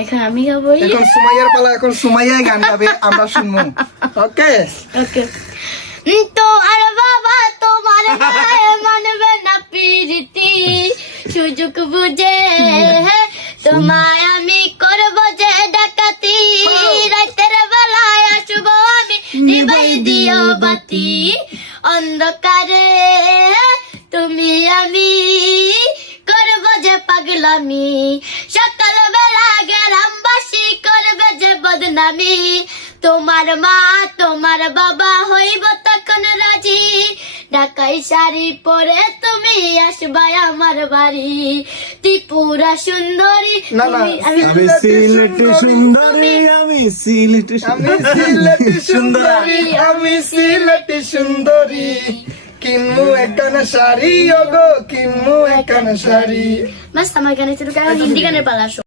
এখন আমি গাবো। এখন সুমাইয়ার পালা, এখন সুমাইয়াই গান গাবে, আমরা শুনবো। ওকে ওকে। তো আর বাবা তোমার গায়ে মানবে না প্রীতি, সুযোগ বুঝে তোমায় আমি করব যে ডাকাতি, রাতের বেলায় আসব আমি নিভাই দিও বাতি, অন্ধকারে তুমি আমি করব যে পাগলামি, সকাল বেলা গ্রামবাসী করবে যে বদনামি, তোমার মা তোমার বাবা হইব তখন রাজি, ঢাকাই শাড়ি পরে তুমি আসবা আমার বাড়ি, ত্রিপুরা সুন্দরী না, না, তুমি আমি সিলেটি সুন্দরী, আমি সিলেটি আমি সিলেটি সুন্দরী, আমি সিলেটি সুন্দরী, কিনমু একখানা শাড়ি ওগো, কিনমু একখানা শাড়ি। বাস আমার গানে শুরু কারণ হিন্দি গানের পালা আসো।